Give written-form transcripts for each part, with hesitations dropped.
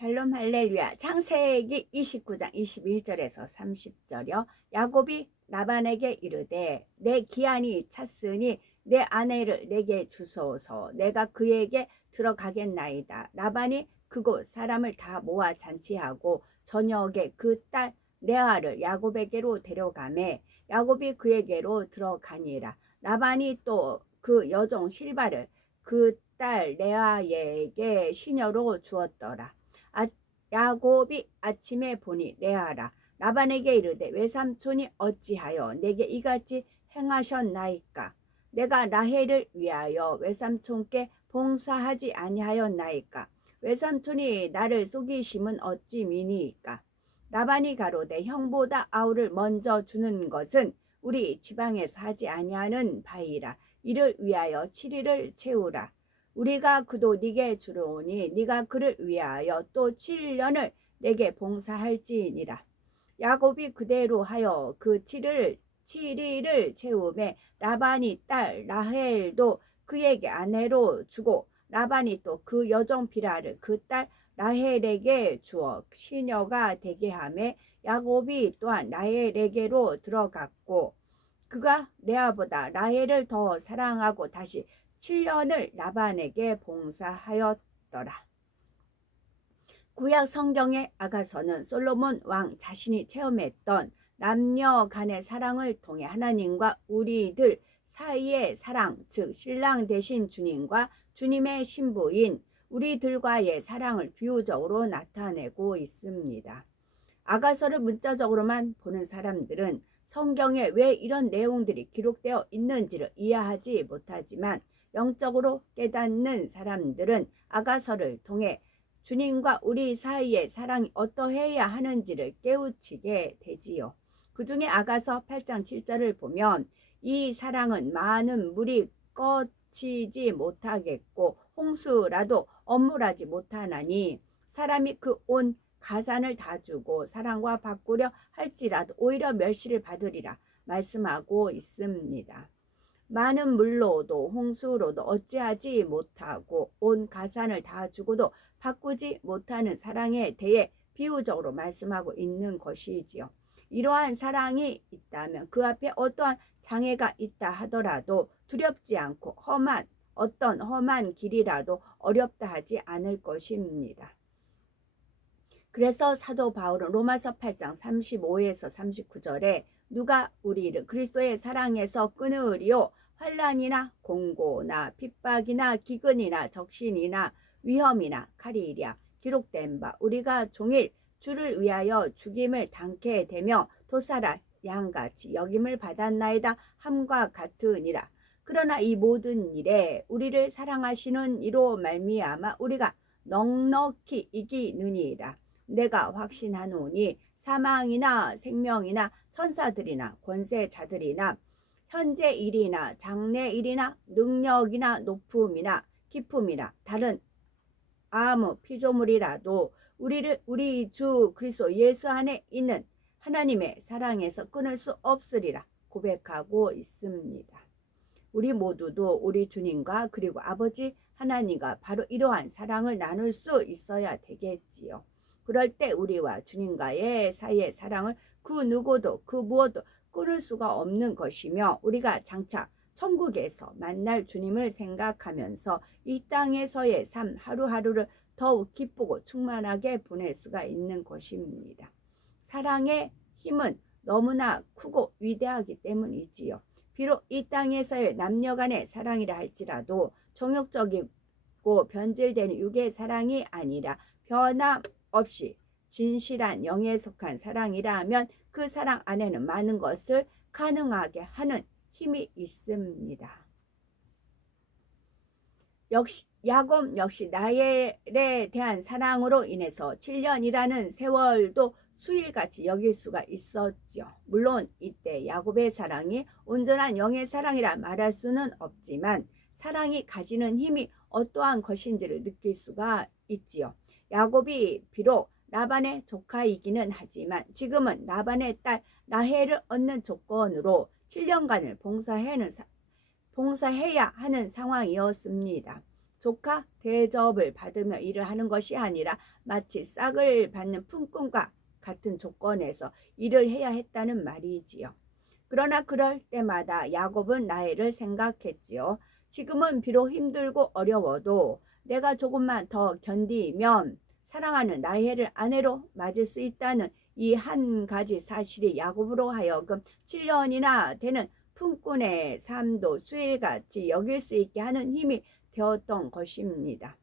샬롬 할렐루야. 창세기 29장 21절에서 30절이요. 야곱이 라반에게 이르되 내 기한이 찼으니 내 아내를 내게 주소서. 내가 그에게 들어가겠나이다. 라반이 그곳 사람을 다 모아 잔치하고 저녁에 그 딸 레아를 야곱에게로 데려가매 야곱이 그에게로 들어가니라. 라반이 또 그 여종 실바를 그 딸 레아에게 시녀로 주었더라. 야곱이 아침에 보니 레아라. 라반에게 이르되 외삼촌이 어찌하여 내게 이같이 행하셨나이까? 내가 라헬을 위하여 외삼촌께 봉사하지 아니하였나이까? 외삼촌이 나를 속이심은 어찌 미니이까? 라반이 가로되 형보다 아우를 먼저 주는 것은 우리 지방에서 하지 아니하는 바이라. 이를 위하여 7일을 채우라. 우리가 그도 네게 주려오니 네가 그를 위하여 또 7년을 내게 봉사할지니라. 야곱이 그대로 하여 그 7일을 채우매 라반이 딸 라헬도 그에게 아내로 주고 라반이 또 그 여종 비라를 그 딸 라헬에게 주어 시녀가 되게 하매 야곱이 또한 라헬에게로 들어갔고 그가 레아보다 라헬을 더 사랑하고 다시 7년을 라반에게 봉사하였더라. 구약 성경의 아가서는 솔로몬 왕 자신이 체험했던 남녀 간의 사랑을 통해 하나님과 우리들 사이의 사랑, 즉 신랑 대신 주님과 주님의 신부인 우리들과의 사랑을 비유적으로 나타내고 있습니다. 아가서를 문자적으로만 보는 사람들은 성경에 왜 이런 내용들이 기록되어 있는지를 이해하지 못하지만 영적으로 깨닫는 사람들은 아가서를 통해 주님과 우리 사이의 사랑이 어떠해야 하는지를 깨우치게 되지요. 그 중에 아가서 8장 7절을 보면 이 사랑은 많은 물이 꺼치지 못하겠고 홍수라도 엄물하지 못하나니 사람이 그 온 가산을 다 주고 사랑과 바꾸려 할지라도 오히려 멸시를 받으리라 말씀하고 있습니다. 많은 물로도 홍수로도 어찌하지 못하고 온 가산을 다 주고도 바꾸지 못하는 사랑에 대해 비유적으로 말씀하고 있는 것이지요. 이러한 사랑이 있다면 그 앞에 어떠한 장애가 있다 하더라도 두렵지 않고 어떤 험한 길이라도 어렵다 하지 않을 것입니다. 그래서 사도 바울은 로마서 8장 35에서 39절에 누가 우리를 그리스도의 사랑에서 끊으리요? 환난이나 공고나 핍박이나 기근이나 적신이나 위험이나 칼이랴. 기록된 바 우리가 종일 주를 위하여 죽임을 당케 되며 도살할 양같이 여김을 받았나이다 함과 같으니라. 그러나 이 모든 일에 우리를 사랑하시는 이로 말미암아 우리가 넉넉히 이기느니라. 내가 확신하노니 사망이나 생명이나 천사들이나 권세자들이나 현재 일이나 장래 일이나 능력이나 높음이나 깊음이나 다른 아무 피조물이라도 우리 주 그리스도 예수 안에 있는 하나님의 사랑에서 끊을 수 없으리라 고백하고 있습니다. 우리 모두도 우리 주님과 그리고 아버지 하나님과 바로 이러한 사랑을 나눌 수 있어야 되겠지요. 그럴 때 우리와 주님과의 사이의 사랑을 그 누구도 그 무엇도 끊을 수가 없는 것이며 우리가 장차 천국에서 만날 주님을 생각하면서 이 땅에서의 삶 하루하루를 더욱 기쁘고 충만하게 보낼 수가 있는 것입니다. 사랑의 힘은 너무나 크고 위대하기 때문이지요. 비록 이 땅에서의 남녀 간의 사랑이라 할지라도 정욕적이고 변질되는 육의 사랑이 아니라 변함없이 진실한 영에 속한 사랑이라 하면 그 사랑 안에는 많은 것을 가능하게 하는 힘이 있습니다. 야곱 역시 라헬에 대한 사랑으로 인해서 7년이라는 세월도 수일같이 여길 수가 있었죠. 물론 이때 야곱의 사랑이 온전한 영의 사랑이라 말할 수는 없지만 사랑이 가지는 힘이 어떠한 것인지를 느낄 수가 있지요. 야곱이 비록 라반의 조카이기는 하지만 지금은 라반의 딸 라헬을 얻는 조건으로 7년간을 봉사해야 하는 상황이었습니다. 조카 대접을 받으며 일을 하는 것이 아니라 마치 싹을 받는 품꾼과 같은 조건에서 일을 해야 했다는 말이지요. 그러나 그럴 때마다 야곱은 라헬을 생각했지요. 지금은 비록 힘들고 어려워도 내가 조금만 더 견디면 사랑하는 라헬을 아내로 맞을 수 있다는 이 한 가지 사실이 야곱으로 하여금 7년이나 되는 품꾼의 삶도 수일같이 여길 수 있게 하는 힘이 되었던 것입니다.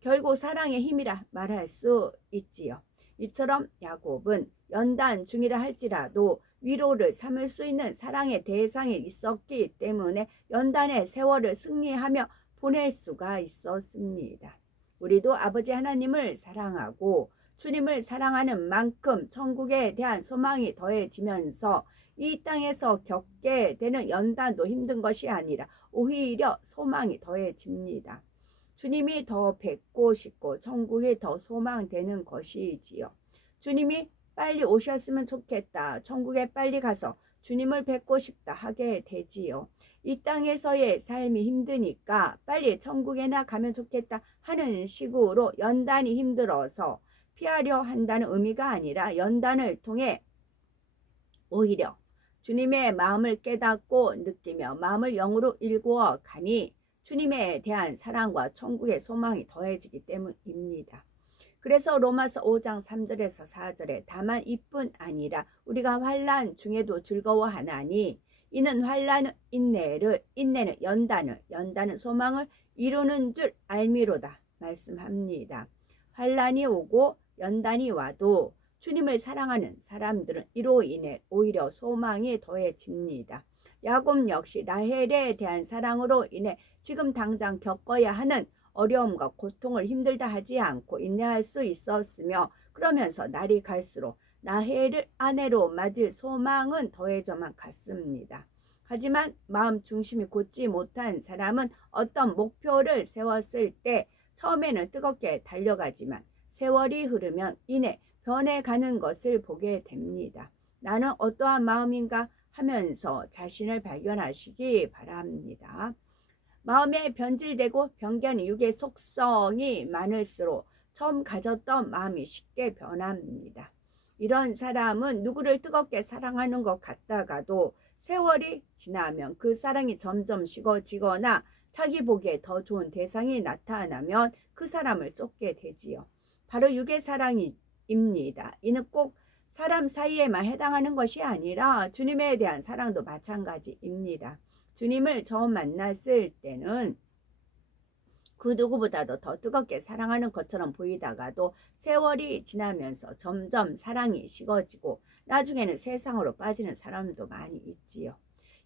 결국 사랑의 힘이라 말할 수 있지요. 이처럼 야곱은 연단 중이라 할지라도 위로를 삼을 수 있는 사랑의 대상이 있었기 때문에 연단의 세월을 승리하며 보낼 수가 있었습니다. 우리도 아버지 하나님을 사랑하고 주님을 사랑하는 만큼 천국에 대한 소망이 더해지면서 이 땅에서 겪게 되는 연단도 힘든 것이 아니라 오히려 소망이 더해집니다. 주님이 더 뵙고 싶고 천국이 더 소망되는 것이지요. 주님이 빨리 오셨으면 좋겠다. 천국에 빨리 가서 주님을 뵙고 싶다 하게 되지요. 이 땅에서의 삶이 힘드니까 빨리 천국에나 가면 좋겠다 하는 식으로 연단이 힘들어서 피하려 한다는 의미가 아니라 연단을 통해 오히려 주님의 마음을 깨닫고 느끼며 마음을 영으로 일구어 가니 주님에 대한 사랑과 천국의 소망이 더해지기 때문입니다. 그래서 로마서 5장 3절에서 4절에 다만 이뿐 아니라 우리가 환난 중에도 즐거워하나니 이는 환난은 인내를, 인내는 연단을, 연단은 소망을 이루는 줄 알미로다 말씀합니다. 환난이 오고 연단이 와도 주님을 사랑하는 사람들은 이로 인해 오히려 소망이 더해집니다. 야곱 역시 라헬에 대한 사랑으로 인해 지금 당장 겪어야 하는 어려움과 고통을 힘들다 하지 않고 인내할 수 있었으며 그러면서 날이 갈수록 라헬을 아내로 맞을 소망은 더해져만 갔습니다. 하지만 마음 중심이 곧지 못한 사람은 어떤 목표를 세웠을 때 처음에는 뜨겁게 달려가지만 세월이 흐르면 이내 변해가는 것을 보게 됩니다. 나는 어떠한 마음인가 하면서 자신을 발견하시기 바랍니다. 마음에 변질되고 변개한 육의 속성이 많을수록 처음 가졌던 마음이 쉽게 변합니다. 이런 사람은 누구를 뜨겁게 사랑하는 것 같다가도 세월이 지나면 그 사랑이 점점 식어지거나 자기 보기에 더 좋은 대상이 나타나면 그 사람을 쫓게 되지요. 바로 육의 사랑입니다. 이는 꼭 사람 사이에만 해당하는 것이 아니라 주님에 대한 사랑도 마찬가지입니다. 주님을 처음 만났을 때는 그 누구보다도 더 뜨겁게 사랑하는 것처럼 보이다가도 세월이 지나면서 점점 사랑이 식어지고 나중에는 세상으로 빠지는 사람도 많이 있지요.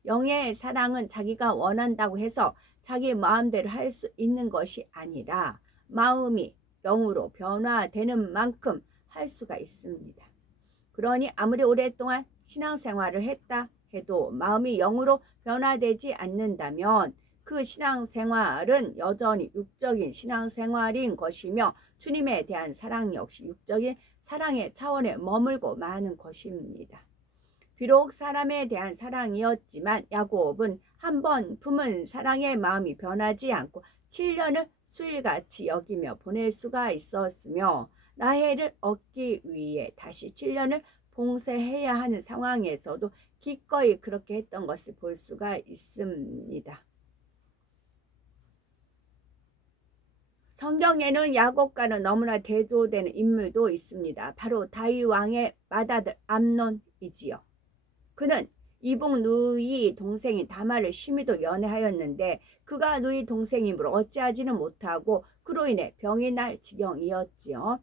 영의 사랑은 자기가 원한다고 해서 자기 마음대로 할 수 있는 것이 아니라 마음이 영으로 변화되는 만큼 할 수가 있습니다. 그러니 아무리 오랫동안 신앙생활을 했다 해도 마음이 영으로 변화되지 않는다면 그 신앙생활은 여전히 육적인 신앙생활인 것이며 주님에 대한 사랑 역시 육적인 사랑의 차원에 머물고 마는 것입니다. 비록 사람에 대한 사랑이었지만 야곱은 한번 품은 사랑의 마음이 변하지 않고 7년을 수일같이 여기며 보낼 수가 있었으며 라헬을 얻기 위해 다시 7년을 봉쇄해야 하는 상황에서도 기꺼이 그렇게 했던 것을 볼 수가 있습니다. 성경에는 야곱과는 너무나 대조되는 인물도 있습니다. 바로 다윗 왕의 맏아들 암논이지요. 그는 이복 누이 동생인 다말을 심히도 연애하였는데 그가 누이 동생이므로 어찌하지는 못하고 그로 인해 병이 날 지경이었지요.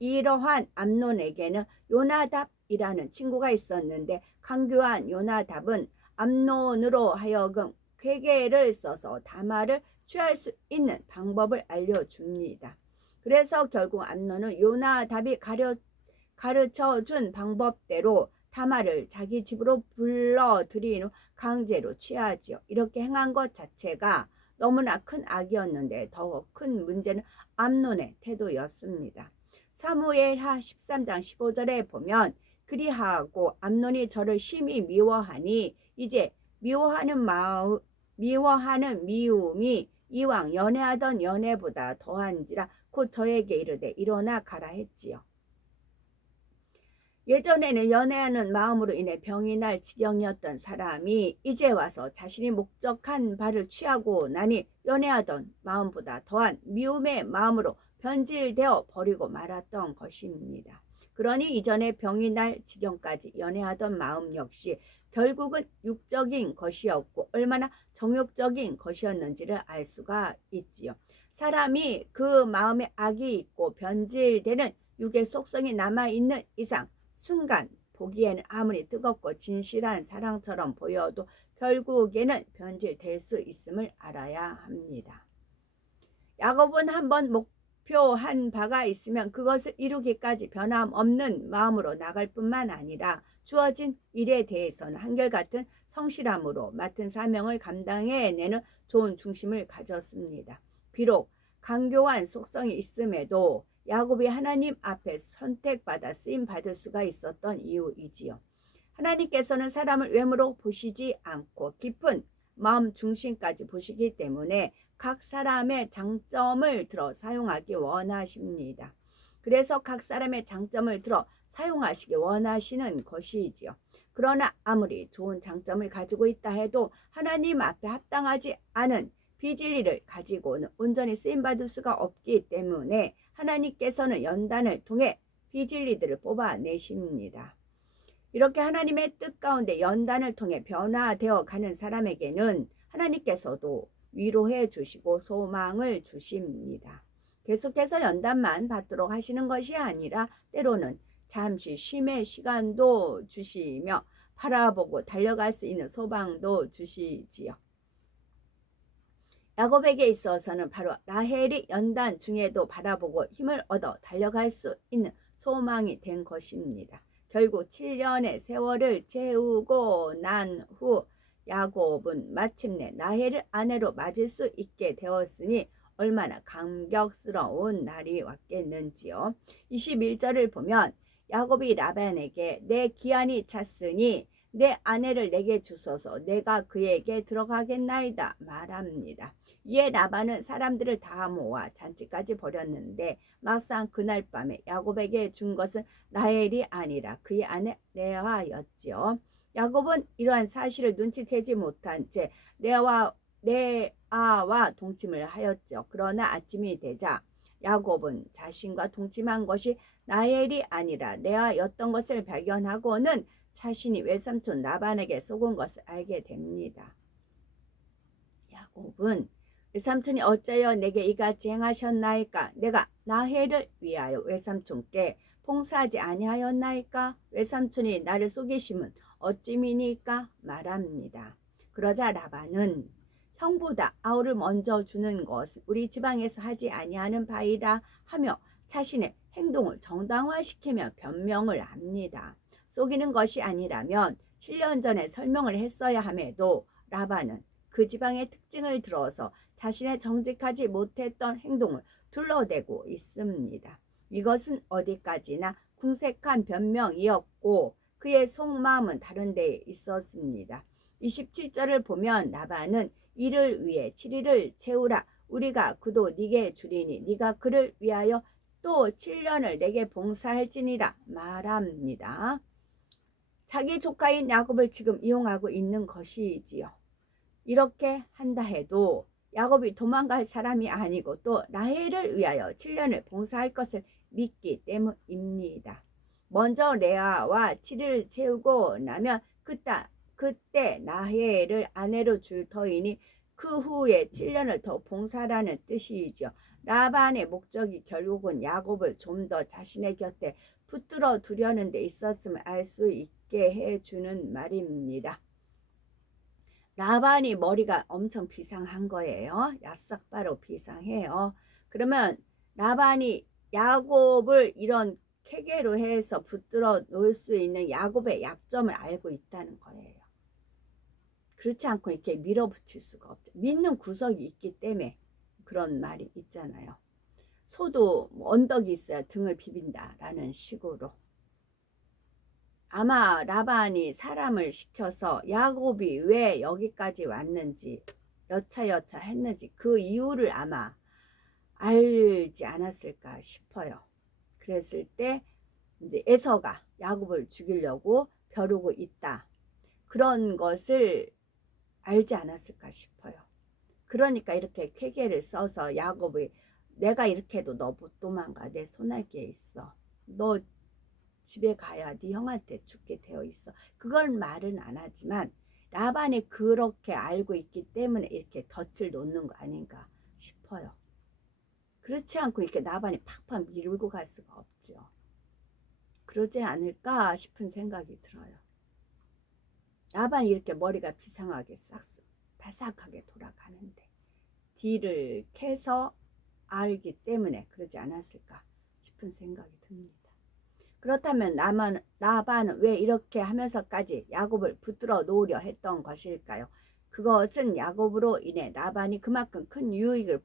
이러한 암논에게는 요나답이라는 친구가 있었는데 강교한 요나답은 암논으로 하여금 궤계를 써서 다말을 취할 수 있는 방법을 알려줍니다. 그래서 결국 암논은 요나답이 가르쳐준 방법대로 다말을 자기 집으로 불러들인 후 강제로 취하지요. 이렇게 행한 것 자체가 너무나 큰 악이었는데 더 큰 문제는 암논의 태도였습니다. 사무엘하 13장 15절에 보면 그리하고 암논이 저를 심히 미워하니 이제 미워하는 미움이 이왕 연애하던 연애보다 더한지라 곧 저에게 이르되 일어나 가라 했지요. 예전에는 연애하는 마음으로 인해 병이 날 지경이었던 사람이 이제 와서 자신이 목적한 바를 취하고 나니 연애하던 마음보다 더한 미움의 마음으로 변질되어 버리고 말았던 것입니다. 그러니 이전에 병이 날 지경까지 연애하던 마음 역시 결국은 육적인 것이었고 얼마나 정욕적인 것이었는지를 알 수가 있지요. 사람이 그 마음에 악이 있고 변질되는 육의 속성이 남아있는 이상 순간 보기에는 아무리 뜨겁고 진실한 사랑처럼 보여도 결국에는 변질될 수 있음을 알아야 합니다. 야곱은 한번 목표한 바가 있으면 그것을 이루기까지 변함없는 마음으로 나갈 뿐만 아니라 주어진 일에 대해서는 한결같은 성실함으로 맡은 사명을 감당해내는 좋은 중심을 가졌습니다. 비록 강교한 속성이 있음에도 야곱이 하나님 앞에 선택받아 쓰임받을 수가 있었던 이유이지요. 하나님께서는 사람을 외모로 보시지 않고 깊은 마음 중심까지 보시기 때문에 각 사람의 장점을 들어 사용하기 원하십니다. 그래서 각 사람의 장점을 들어 사용하시기 원하시는 것이지요. 그러나 아무리 좋은 장점을 가지고 있다 해도 하나님 앞에 합당하지 않은 비진리를 가지고는 온전히 쓰임받을 수가 없기 때문에 하나님께서는 연단을 통해 비진리들을 뽑아내십니다. 이렇게 하나님의 뜻 가운데 연단을 통해 변화되어 가는 사람에게는 하나님께서도 위로해 주시고 소망을 주십니다. 계속해서 연단만 받도록 하시는 것이 아니라 때로는 잠시 쉼의 시간도 주시며 바라보고 달려갈 수 있는 소망도 주시지요. 야곱에게 있어서는 바로 라헬이 연단 중에도 바라보고 힘을 얻어 달려갈 수 있는 소망이 된 것입니다. 결국 7년의 세월을 채우고 난 후 야곱은 마침내 라헬을 아내로 맞을 수 있게 되었으니 얼마나 감격스러운 날이 왔겠는지요. 21절을 보면 야곱이 라반에게 내 기한이 찼으니 내 아내를 내게 주소서 내가 그에게 들어가겠나이다 말합니다. 이에 라반은 사람들을 다 모아 잔치까지 벌였는데 막상 그날 밤에 야곱에게 준 것은 라헬이 아니라 그의 아내 레아였지요. 야곱은 이러한 사실을 눈치채지 못한 채 레아와 동침을 하였죠. 그러나 아침이 되자 야곱은 자신과 동침한 것이 라헬이 아니라 레아였던 것을 발견하고는 자신이 외삼촌 라반에게 속은 것을 알게 됩니다. 야곱은 외삼촌이 어째여 내게 이같이 행하셨나이까? 내가 라헬을 위하여 외삼촌께 봉사하지 아니하였나이까? 외삼촌이 나를 속이심은 어찌미니까? 말합니다. 그러자 라반은 형보다 아우를 먼저 주는 것은 우리 지방에서 하지 아니하는 바이라 하며 자신의 행동을 정당화시키며 변명을 합니다. 속이는 것이 아니라면 7년 전에 설명을 했어야 함에도 라반은 그 지방의 특징을 들어서 자신의 정직하지 못했던 행동을 둘러대고 있습니다. 이것은 어디까지나 궁색한 변명이었고 그의 속마음은 다른 데에 있었습니다. 27절을 보면 라반은 이를 위해 7일을 채우라 우리가 그도 네게 주리니 네가 그를 위하여 또 7년을 내게 봉사할지니라 말합니다. 자기 조카인 야곱을 지금 이용하고 있는 것이지요. 이렇게 한다 해도 야곱이 도망갈 사람이 아니고 또 라헬을 위하여 7년을 봉사할 것을 믿기 때문입니다. 먼저 레아와 7일 채우고 나면 그때 라헬을 아내로 줄 터이니 그 후에 7년을 더 봉사라는 뜻이죠. 라반의 목적이 결국은 야곱을 좀 더 자신의 곁에 붙들어 두려는 데 있었음을 알 수 있게 해주는 말입니다. 라반이 머리가 엄청 비상한 거예요. 야싹바로 비상해요. 그러면 라반이 야곱을 이런 캐계로 해서 붙들어 놓을 수 있는 야곱의 약점을 알고 있다는 거예요. 그렇지 않고 이렇게 밀어붙일 수가 없죠. 믿는 구석이 있기 때문에 그런 말이 있잖아요. 소도 언덕이 있어야 등을 비빈다라는 식으로. 아마 라반이 사람을 시켜서 야곱이 왜 여기까지 왔는지 여차여차 했는지 그 이유를 아마 알지 않았을까 싶어요. 그랬을 때 이제 에서가 야곱을 죽이려고 벼르고 있다. 그런 것을 알지 않았을까 싶어요. 그러니까 이렇게 쾌계를 써서 야곱이 내가 이렇게 해도 너 못 도망가. 내 손아귀에 있어. 너 집에 가야 네 형한테 죽게 되어 있어. 그걸 말은 안 하지만 라반이 그렇게 알고 있기 때문에 이렇게 덫을 놓는 거 아닌가 싶어요. 그렇지 않고 이렇게 라반이 팍팍 밀고 갈 수가 없죠. 그러지 않을까 싶은 생각이 들어요. 라반이 이렇게 머리가 비상하게 싹싹 바삭하게 돌아가는데 뒤를 캐서 알기 때문에 그러지 않았을까 싶은 생각이 듭니다. 그렇다면 라반은 왜 이렇게 하면서까지 야곱을 붙들어 놓으려 했던 것일까요? 그것은 야곱으로 인해 라반이 그만큼 큰 유익을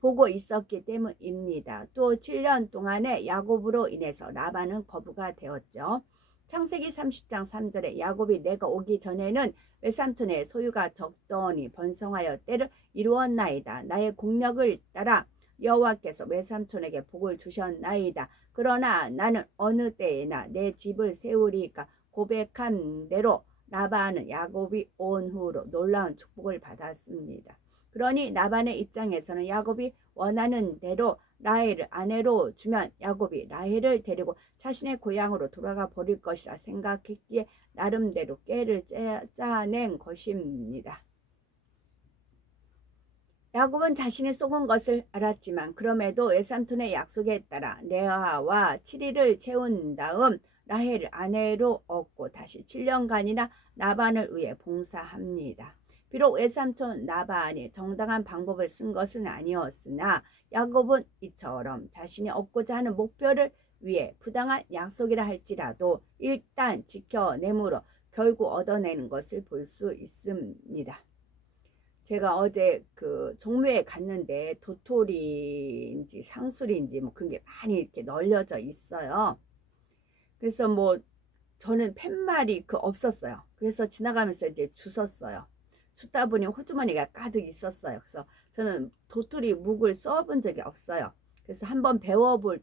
보고 있었기 때문입니다. 또 7년 동안의 야곱으로 인해서 라반은 거부가 되었죠. 창세기 30장 3절에 야곱이 내가 오기 전에는 외삼촌의 소유가 적더니 번성하여 때를 이루었나이다. 나의 공력을 따라 여호와께서 외삼촌에게 복을 주셨나이다. 그러나 나는 어느 때에나 내 집을 세우리까 고백한 대로 라반은 야곱이 온 후로 놀라운 축복을 받았습니다. 그러니 라반의 입장에서는 야곱이 원하는 대로 라헬을 아내로 주면 야곱이 라헬을 데리고 자신의 고향으로 돌아가 버릴 것이라 생각했기에 나름대로 꾀를 짜낸 것입니다. 야곱은 자신이 속은 것을 알았지만 그럼에도 외삼촌의 약속에 따라 레아와 7일을 채운 다음 라헬을 아내로 얻고 다시 7년간이나 라반을 위해 봉사합니다. 비록 외삼촌 라반이 정당한 방법을 쓴 것은 아니었으나 야곱은 이처럼 자신이 얻고자 하는 목표를 위해 부당한 약속이라 할지라도 일단 지켜내므로 결국 얻어내는 것을 볼 수 있습니다. 제가 어제 그 종묘에 갔는데 도토리인지 상술인지 뭐 그런 게 많이 이렇게 널려져 있어요. 그래서 뭐 저는 팻말이 없었어요. 그래서 지나가면서 이제 주웠어요. 줍다 보니 호주머니가 가득 있었어요. 그래서 저는 도토리 묵을 써본 적이 없어요. 그래서 한번 배워볼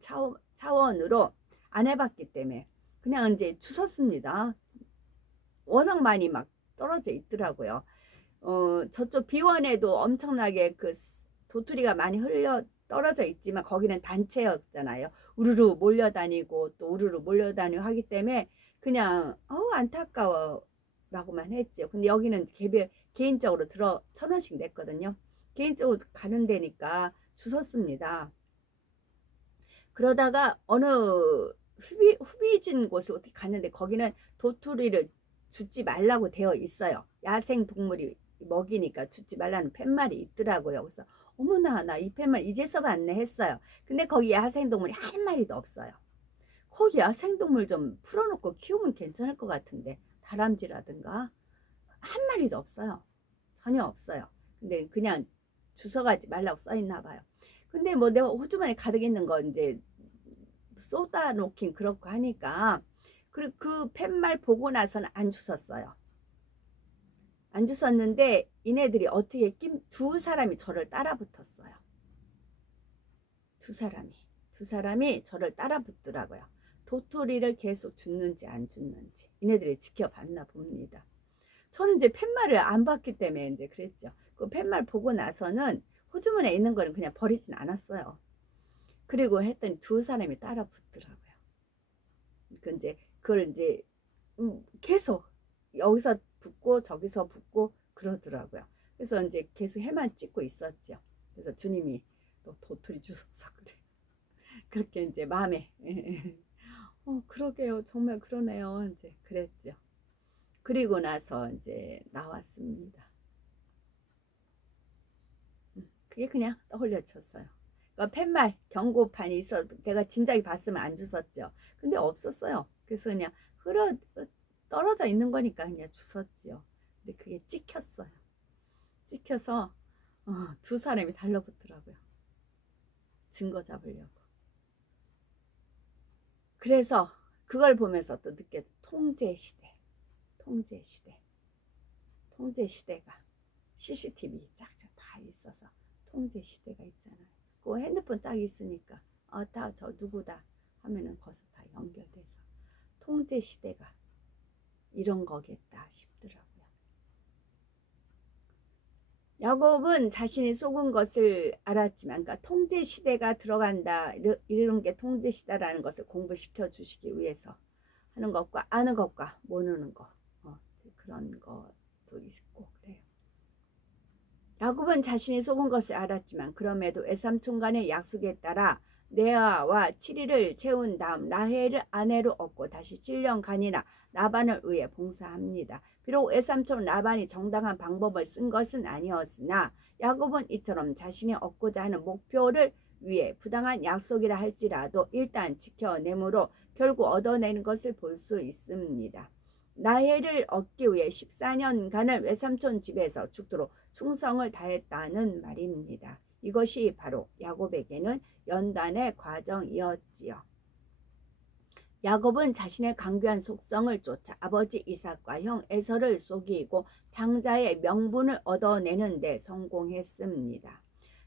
차원으로 안 해봤기 때문에 그냥 이제 주웠습니다. 워낙 많이 막 떨어져 있더라고요. 저쪽 비원에도 엄청나게 그 도토리가 많이 흘려 떨어져 있지만 거기는 단체였잖아요. 우르르 몰려다니고 또 우르르 몰려다니고 하기 때문에 그냥 안타까워 라고만 했죠. 근데 여기는 개인적으로 1,000원씩 냈거든요. 개인적으로 가는 데니까 주웠습니다. 그러다가 어느 후비진 곳에 어떻게 갔는데 거기는 도토리를 주지 말라고 되어 있어요. 야생 동물이 먹이니까 주지 말라는 팻말이 있더라고요. 그래서 어머나 나 이 팻말 이제서 봤네 했어요. 근데 거기 야생 동물이 한 마리도 없어요. 거기 야생 동물 좀 풀어놓고 키우면 괜찮을 것 같은데 다람쥐라든가 한 마리도 없어요. 전혀 없어요. 근데 그냥 주워가지 말라고 써있나 봐요. 근데 뭐 내가 호주머니 가득 있는 거 이제 쏟아 놓긴 그렇고 하니까 그 팻말 보고 나서는 안 주웠어요. 안 주웠는데 이네들이 어떻게 두 사람이 저를 따라 붙었어요. 두 사람이 저를 따라 붙더라고요. 도토리를 계속 줬는지 안 줬는지 이네들이 지켜봤나 봅니다. 저는 이제 팻말을 안 봤기 때문에 이제 그랬죠. 그 팻말 보고 나서는 호주머니에 있는 거는 그냥 버리진 않았어요. 그리고 했더니 두 사람이 따라 붙더라고요. 그걸 이제 계속 여기서 붙고 저기서 붙고 그러더라고요. 그래서 이제 계속 해만 찍고 있었죠. 그래서 주님이 너 도토리 주워서 그래. 그렇게 이제 마음에 그러게요. 정말 그러네요. 이제 그랬죠. 그리고 나서 이제 나왔습니다. 그게 그냥 떠올려졌어요. 그러니까 팻말 경고판이 있어 내가 진작에 봤으면 안 주웠죠. 근데 없었어요. 그래서 그냥 떨어져 있는 거니까 그냥 주웠지요. 근데 그게 찍혔어요. 찍혀서 두 사람이 달라붙더라고요. 증거 잡으려고. 그래서 그걸 보면서 또 느껴져 통제 시대. 통제 시대가 CCTV 짝짝 다 있어서 통제 시대가 있잖아요. 그 핸드폰 딱 있으니까 다 저 누구다 하면은 거기서 다 연결돼서 통제 시대가 이런 거겠다 싶더라고요. 야곱은 자신이 속은 것을 알았지만, 그러니까 통제 시대가 들어간다, 이런 게 통제 시대라는 것을 공부시켜 주시기 위해서 하는 것과 아는 것과 모르는 것, 그런 것도 있고 그래요. 야곱은 자신이 속은 것을 알았지만 그럼에도 외삼촌 간의 약속에 따라 레아와 7일을 채운 다음 라헬을 아내로 얻고 다시 7년간이나 라반을 위해 봉사합니다. 비록 외삼촌 라반이 정당한 방법을 쓴 것은 아니었으나 야곱은 이처럼 자신이 얻고자 하는 목표를 위해 부당한 약속이라 할지라도 일단 지켜내므로 결국 얻어내는 것을 볼 수 있습니다. 라헬을 얻기 위해 14년간을 외삼촌 집에서 죽도록 충성을 다했다는 말입니다. 이것이 바로 야곱에게는 연단의 과정이었지요. 야곱은 자신의 강교한 속성을 쫓아 아버지 이삭과 형 에서를 속이고 장자의 명분을 얻어내는 데 성공했습니다.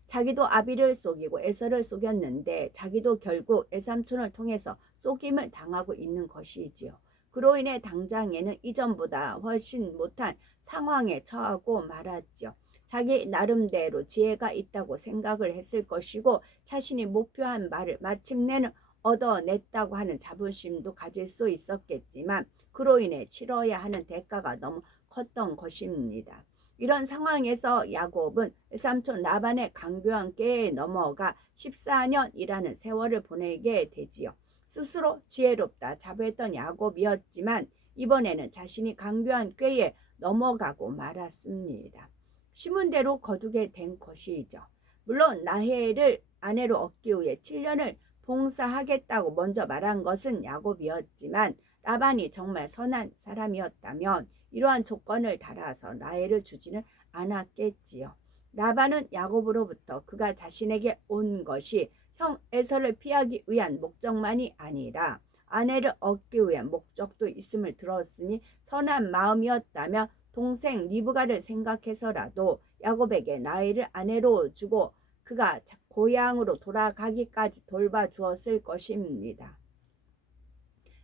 자기도 아비를 속이고 에서를 속였는데 자기도 결국 외삼촌을 통해서 속임을 당하고 있는 것이지요. 그로 인해 당장에는 이전보다 훨씬 못한 상황에 처하고 말았지요. 자기 나름대로 지혜가 있다고 생각을 했을 것이고 자신이 목표한 말을 마침내는 얻어냈다고 하는 자부심도 가질 수 있었겠지만 그로 인해 치러야 하는 대가가 너무 컸던 것입니다. 이런 상황에서 야곱은 외삼촌 라반의 강교한 꾀에 넘어가 14년이라는 세월을 보내게 되지요. 스스로 지혜롭다 자부했던 야곱이었지만 이번에는 자신이 강교한 꾀에 넘어가고 말았습니다. 심은 대로 거두게 된 것이죠. 물론 라헬을 아내로 얻기 위해 7년을 봉사하겠다고 먼저 말한 것은 야곱이었지만 라반이 정말 선한 사람이었다면 이러한 조건을 달아서 라헬을 주지는 않았겠지요. 라반은 야곱으로부터 그가 자신에게 온 것이 형 에서를 피하기 위한 목적만이 아니라 아내를 얻기 위한 목적도 있음을 들었으니 선한 마음이었다면 동생 리브가를 생각해서라도 야곱에게 라헬을 아내로 주고 그가 고향으로 돌아가기까지 돌봐주었을 것입니다.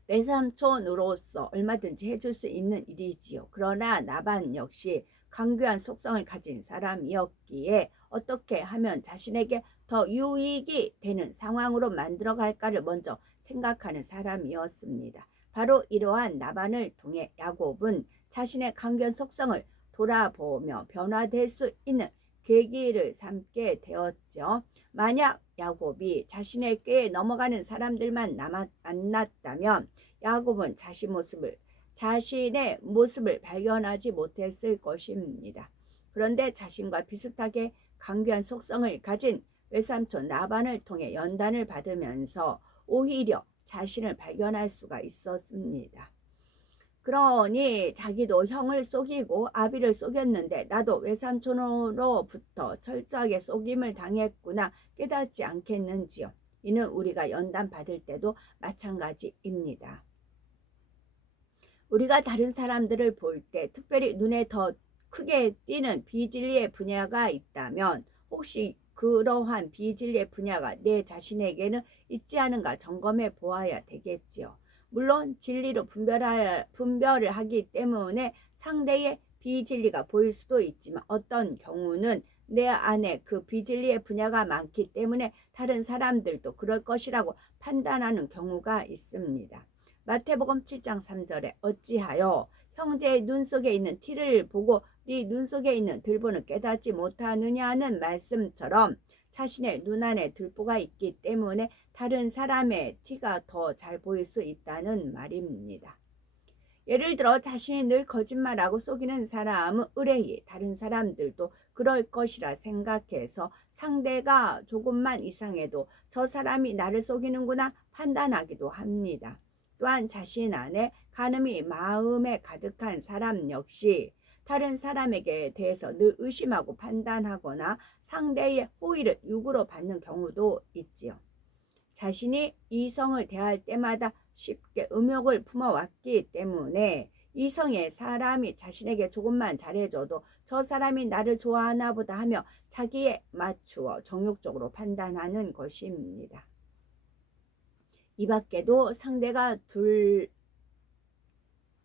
외삼촌으로서 얼마든지 해줄 수 있는 일이지요. 그러나 라반 역시 강교한 속성을 가진 사람이었기에 어떻게 하면 자신에게 더 유익이 되는 상황으로 만들어갈까를 먼저 생각하는 사람이었습니다. 바로 이러한 라반을 통해 야곱은 자신의 강교한 속성을 돌아보며 변화될 수 있는 계기를 삼게 되었죠. 만약 야곱이 자신의 꾀에 넘어가는 사람들만 만났다면 야곱은 자신의 모습을 발견하지 못했을 것입니다. 그런데 자신과 비슷하게 강교한 속성을 가진 외삼촌 라반을 통해 연단을 받으면서 오히려 자신을 발견할 수가 있었습니다. 그러니 자기도 형을 속이고 아비를 속였는데 나도 외삼촌으로부터 철저하게 속임을 당했구나 깨닫지 않겠는지요. 이는 우리가 연단 받을 때도 마찬가지입니다. 우리가 다른 사람들을 볼 때 특별히 눈에 더 크게 띄는 비진리의 분야가 있다면 혹시 그러한 비진리의 분야가 내 자신에게는 있지 않은가 점검해 보아야 되겠지요. 물론 진리로 분별을 하기 때문에 상대의 비진리가 보일 수도 있지만 어떤 경우는 내 안에 그 비진리의 분야가 많기 때문에 다른 사람들도 그럴 것이라고 판단하는 경우가 있습니다. 마태복음 7장 3절에 어찌하여 형제의 눈 속에 있는 티를 보고 네 눈 속에 있는 들보는 깨닫지 못하느냐는 말씀처럼 자신의 눈 안에 들보가 있기 때문에 다른 사람의 티가 더 잘 보일 수 있다는 말입니다. 예를 들어 자신이 늘 거짓말하고 속이는 사람은 의뢰히 다른 사람들도 그럴 것이라 생각해서 상대가 조금만 이상해도 저 사람이 나를 속이는구나 판단하기도 합니다. 또한 자신 안에 간음이 마음에 가득한 사람 역시 다른 사람에게 대해서 늘 의심하고 판단하거나 상대의 호의를 육으로 받는 경우도 있지요. 자신이 이성을 대할 때마다 쉽게 음욕을 품어왔기 때문에 이성의 사람이 자신에게 조금만 잘해줘도 저 사람이 나를 좋아하나 보다 하며 자기에 맞추어 정욕적으로 판단하는 것입니다. 이 밖에도 상대가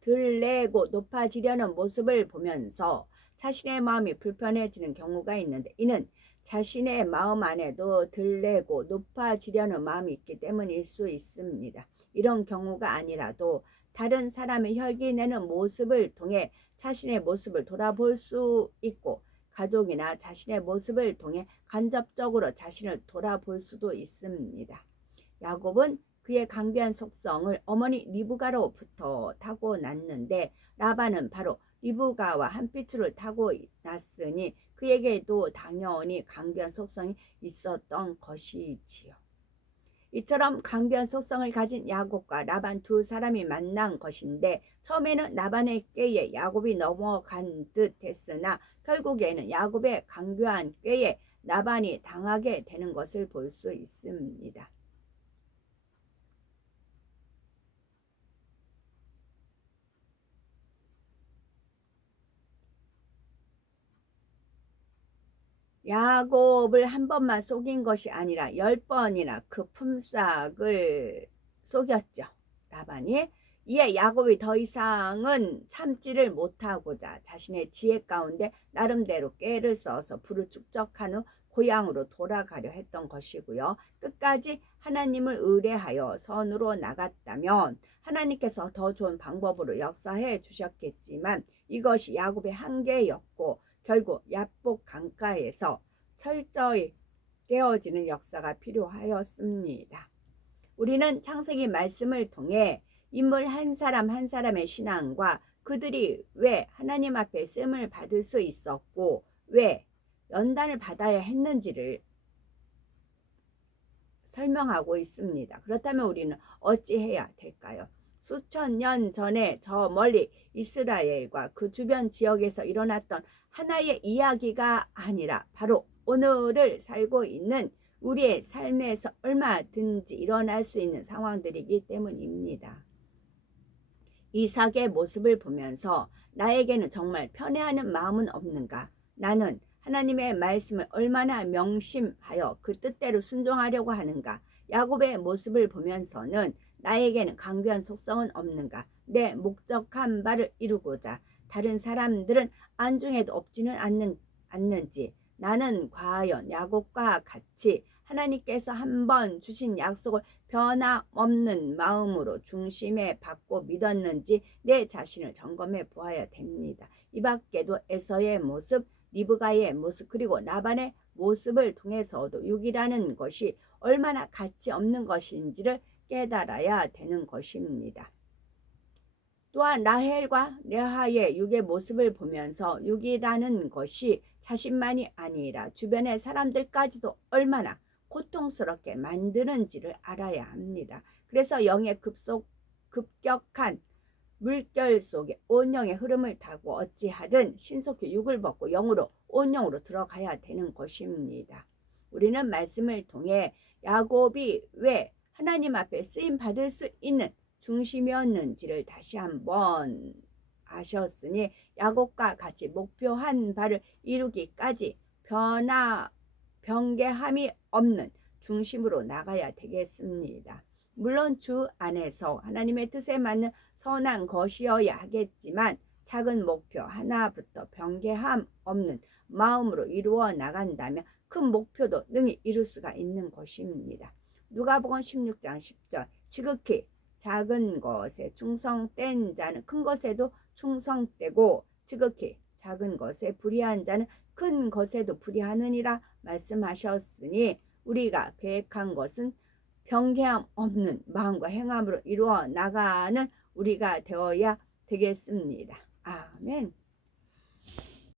들레고 높아지려는 모습을 보면서 자신의 마음이 불편해지는 경우가 있는데, 이는 자신의 마음 안에도 들레고 높아지려는 마음이 있기 때문일 수 있습니다. 이런 경우가 아니라도 다른 사람의 혈기내는 모습을 통해 자신의 모습을 돌아볼 수 있고, 가족이나 자신의 모습을 통해 간접적으로 자신을 돌아볼 수도 있습니다. 야곱은 그의 강비한 속성을 어머니 리브가로부터 타고났는데, 라반은 바로 리브가와 한 핏줄을 타고났으니 그에게도 당연히 강비한 속성이 있었던 것이지요. 이처럼 강비한 속성을 가진 야곱과 라반 두 사람이 만난 것인데, 처음에는 라반의 꾀에 야곱이 넘어간 듯 했으나 결국에는 야곱의 강비한 꾀에 라반이 당하게 되는 것을 볼 수 있습니다. 야곱을 한 번만 속인 것이 아니라 10번이나 그 품삯을 속였죠, 라반이. 이에 야곱이 더 이상은 참지를 못하고자 자신의 지혜 가운데 나름대로 꾀를 써서 부를 축적한 후 고향으로 돌아가려 했던 것이고요. 끝까지 하나님을 의뢰하여 선으로 나갔다면 하나님께서 더 좋은 방법으로 역사해 주셨겠지만, 이것이 야곱의 한계였고 결국 야복 강가에서 철저히 깨어지는 역사가 필요하였습니다. 우리는 창세기 말씀을 통해 인물 한 사람 한 사람의 신앙과 그들이 왜 하나님 앞에 쓰임을 받을 수 있었고 왜 연단을 받아야 했는지를 설명하고 있습니다. 그렇다면 우리는 어찌해야 될까요? 수천 년 전에 저 멀리 이스라엘과 그 주변 지역에서 일어났던 하나의 이야기가 아니라 바로 오늘을 살고 있는 우리의 삶에서 얼마든지 일어날 수 있는 상황들이기 때문입니다. 이삭의 모습을 보면서 나에게는 정말 편애하는 마음은 없는가? 나는 하나님의 말씀을 얼마나 명심하여 그 뜻대로 순종하려고 하는가? 야곱의 모습을 보면서는 나에게는 강교한 속성은 없는가? 내 목적한 바를 이루고자 다른 사람들은 안중에도 없지는 않는지, 나는 과연 야곱과 같이 하나님께서 한번 주신 약속을 변함없는 마음으로 중심에 받고 믿었는지 내 자신을 점검해 보아야 됩니다. 이 밖에도 에서의 모습, 리브가의 모습, 그리고 라반의 모습을 통해서도 육이라는 것이 얼마나 가치 없는 것인지를 깨달아야 되는 것입니다. 또한 라헬과 레아의 육의 모습을 보면서 육이라는 것이 자신만이 아니라 주변의 사람들까지도 얼마나 고통스럽게 만드는지를 알아야 합니다. 그래서 영의 급격한 물결 속에 온영의 흐름을 타고 어찌하든 신속히 육을 벗고 영으로 온영으로 들어가야 되는 것입니다. 우리는 말씀을 통해 야곱이 왜 하나님 앞에 쓰임 받을 수 있는 중심이었는지를 다시 한번 아셨으니 야곱과 같이 목표한 바를 이루기까지 변개함이 없는 중심으로 나가야 되겠습니다. 물론 주 안에서 하나님의 뜻에 맞는 선한 것이어야 하겠지만 작은 목표 하나부터 변개함 없는 마음으로 이루어 나간다면 큰 목표도 능히 이룰 수가 있는 것입니다. 누가복음 16장 10절 지극히 작은 것에 충성된 자는 큰 것에도 충성되고 지극히 작은 것에 불의한 자는 큰 것에도 불의하느니라 말씀하셨으니, 우리가 계획한 것은 변개함 없는 마음과 행함으로 이루어 나가는 우리가 되어야 되겠습니다. 아멘.